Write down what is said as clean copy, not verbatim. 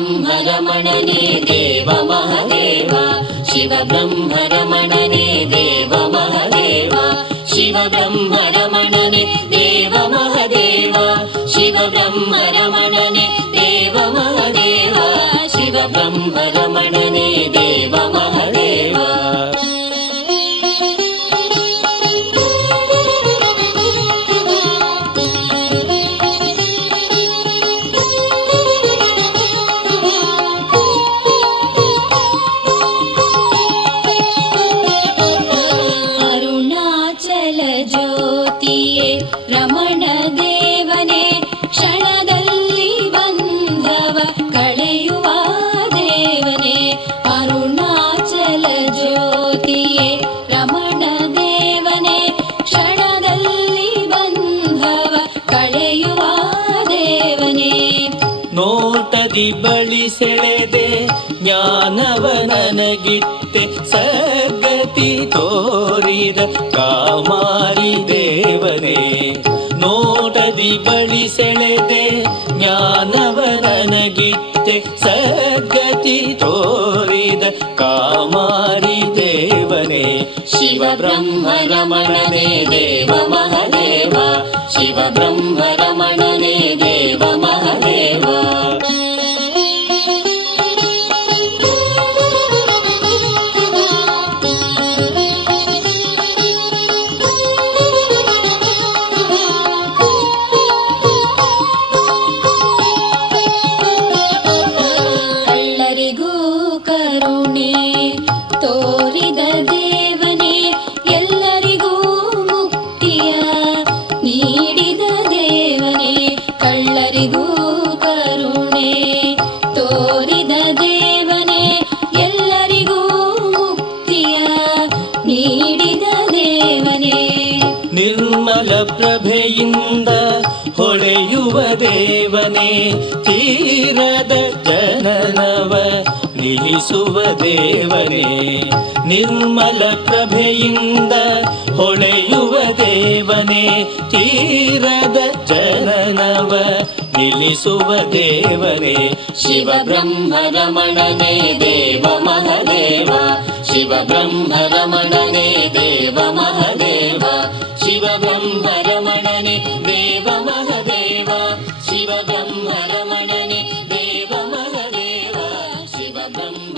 ಬ್ರಹ್ಮರಮಣನೇ ದೇವ ಮಹದೇವ ಶಿವ ಬ್ರಹ್ಮರಮಣನೇ ದೇವ ಮಹದೇವ ಶಿವ ಬ್ರಹ್ಮರಮಣನೇ ದೇವ ಮಹದೇವ ಶಿವ ಬ್ರಹ್ಮರಮಣನೇ ದೇವ ಮಹದೇವ ಶಿವ ಬ್ರಹ್ಮರಮಣನೇ ದೇವ ಮಹದೇವ ಜ್ಯೋತಿಯೇ ರಮಣ ದೇವನೇ ಕ್ಷಣದಲ್ಲಿ ಬಂಧವ ಕಳೆಯುವ ದೇವನೇ ಅರುಣಾಚಲ ಜ್ಯೋತಿಯೇ ರಮಣ ದೇವನೇ ಕ್ಷಣದಲ್ಲಿ ಬಂಧವ ಕಳೆಯುವ ದೇವನೇ ನೋಟದಿ ಬಳಿ ಸೆಳೆದೆ ಜ್ಞಾನವ ನನಗಿತ್ತೆ ಸದ್ಗತಿ ತೋರಿದ ಕಾಮಾರಿ ದೇವನೇ ನೋಟದಿ ಬಳಿ ಸೆಳೆದೆ ಜ್ಞಾನವ ನನಗಿತ್ತೆ ಸದ್ಗತಿ ತೋರಿದ ಕಾಮಾರಿ ದೇವನೇ ಶಿವ ಬ್ರಹ್ಮರಮಣನೇ ದೇವ ಮಹದೇವ ಶಿವ ಬ್ರಹ್ಮರಮಣನೇ ದೇವ ಮಹದೇವ ಕರುಣೆ ತೋರಿದ ದೇವನೇ ಎಲ್ಲರಿಗೂ ಮುಕ್ತಿಯ ನೀಡಿದ ದೇವನೇ ಕಳ್ಳರಿಗೂ ಕರುಣೆ ತೋರಿದ ದೇವನೇ ಎಲ್ಲರಿಗೂ ಮುಕ್ತಿಯ ನೀಡಿದ ದೇವನೇ ನಿರ್ಮಲ ಪ್ರಭೆಯಿಂದ ಹೊಳೆಯುವ ದೇವನೇ ತೀರದ ಜನನವ ನಿಲ್ಲಿಸುವ ದೇವನೇ ನಿರ್ಮಲ ಪ್ರಭೆಯಿಂದ ಹೊಳೆಯುವ ದೇವನೇ ತೀರದ ಜನನವ ನಿಲ್ಲಿಸುವ ದೇವನೇ ಶಿವ ಬ್ರಹ್ಮರಮಣನೇ ದೇವ ಮಹದೇವ ಶಿವ ಬ್ರಹ್ಮರಮಣನೇ ದೇವ ಮಹದೇವ ಶಿವ ಬ್ರಹ್ಮರಮಣನೇ ದೇವ ಮಹದೇವ ಶಿವ ಬ್ರಹ್ಮರಮಣನೇ ದೇವ ಮಹದೇವ ಶಿವ ಬ್ರಹ್ಮ